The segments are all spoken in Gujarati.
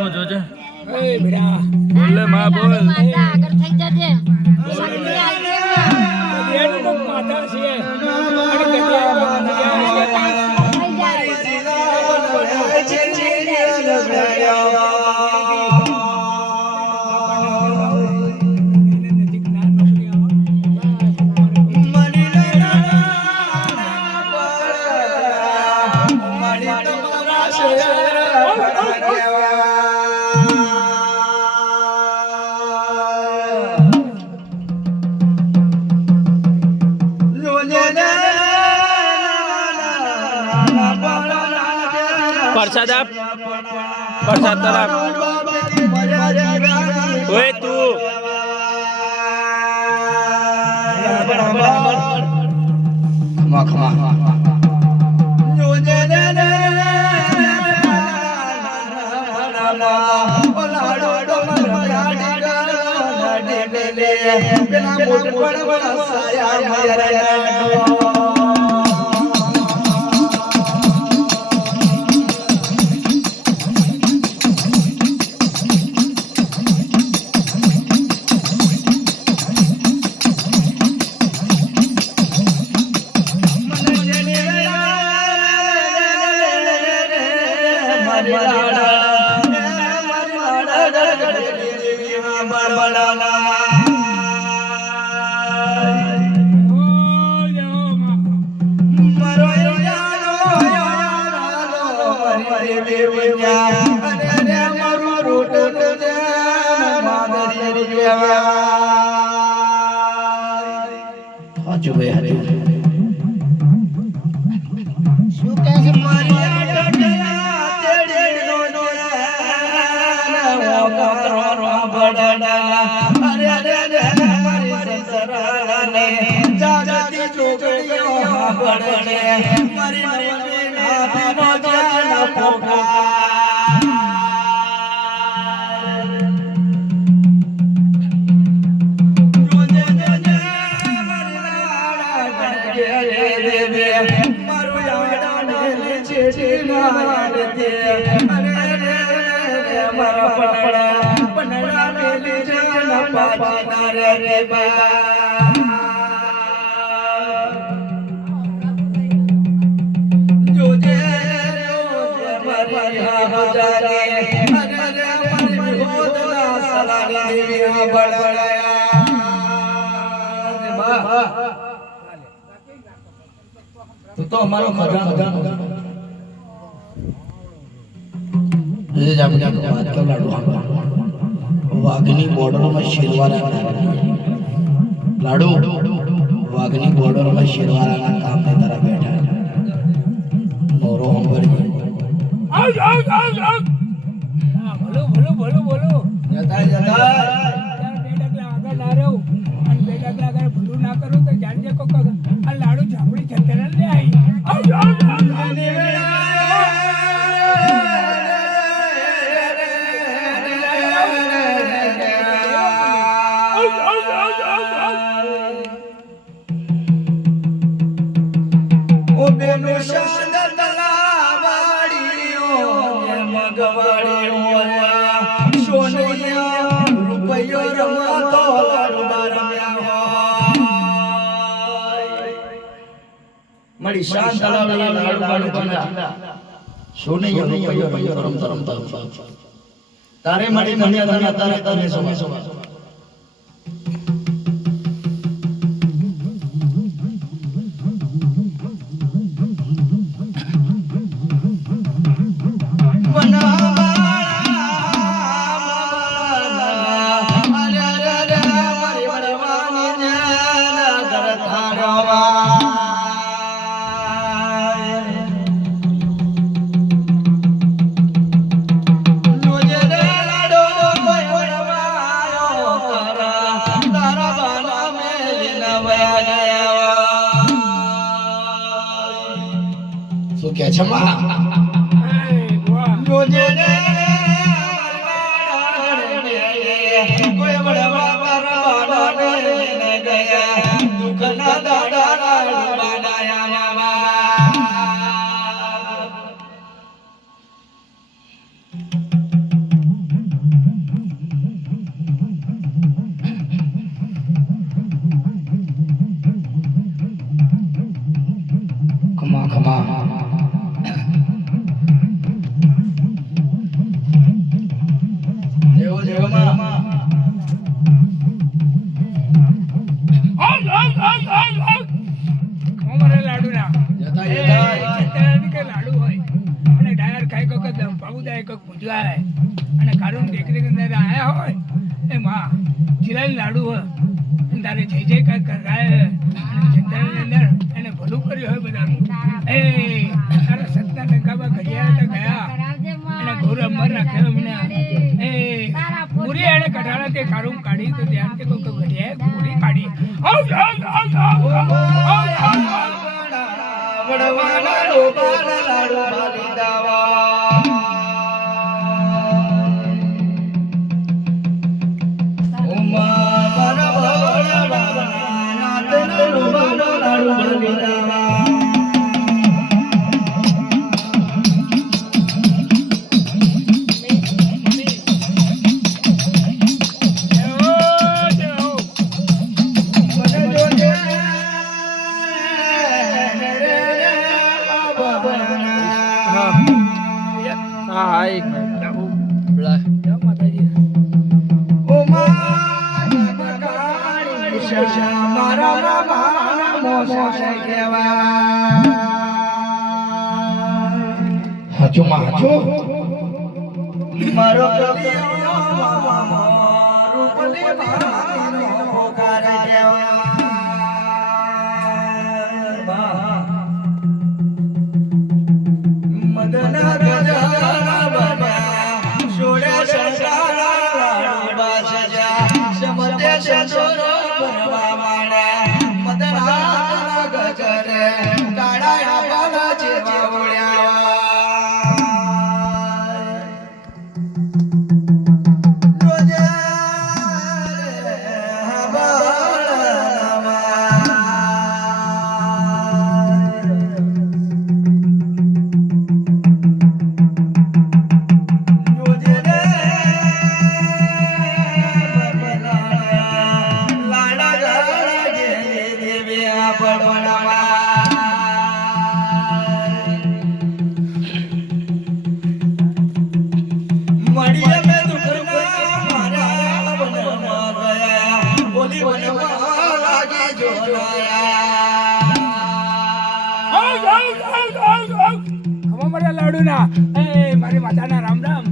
બાબુ જોજે એ બેટા બોલે માં બોલ માતા આગળ થઈ જજે ગડિયાની તો માતા છે અને प्रसाद आप प्रसाद तरफ ओए तू खमा तो हमारा खजाना ये जब बात कर लाडू वागनी बॉर्डर में शेरवारा लाडू वागनी बॉर्डर में शेरवारा का काम में तरह बैठा मोरो हम पर બોલો બોલો બોલો બોલો જતા જતા બેડકલા આગળ ના રહો અને બેડકલા આગળ ભૂલું ના કરો તો જાણજે કોક આ લાડુ ઝાપડી ખેતર લે આવી ઓ બેનો શાંત તલાવાડીઓ મગવાડીઓ સોનિયા રૂપિયો રમતો લાડુબા રમ્યા મળી શાંત તલાવાડી લાડુબાનું બંધા સોનિયા રૂપિયો રમતા તારે મળી મને તારે તને સમય કે છે માં જોજે રે કોઈ બડવા પરવાડા ને ગયા દુઃખ ના દાડા બનાયા મામા જાય અને કારું દીકરી અંદર આયા હોય એ માં જીરાની લાડુ હોય અને તારે જય જય કાંઈ કરાય અને ચંદ્રની અંદર એને ભલું કર્યું હોય બધાનું એ તારા સતના ટંકામાં ઘડિયાળ ગયા અને ઘોર અમર રાખ્યો મને એ પૂરી એને કઢાડા તે કારું કાઢી તો ધ્યાન તે કોઈ ઘડિયાળ પૂરી કાઢી વડવાના લોબાના લાડુ માલી દાવા ઉમા મારા વડવાના નાતના લોબાના લાડુ માલી દાવા હા એક મિનિટ હાચું માં હાચું મારો મદના ગજાના બના છોડે સંસારા બાસજા સમતે સંસોરો ભરવા માણા મદના ગજરે કાળા બાલા જેવા ઓળ્યા રોજે લાડુ ના મારી માતાના રામ રામ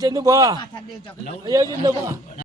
ચંદુ બા ચંદુ બા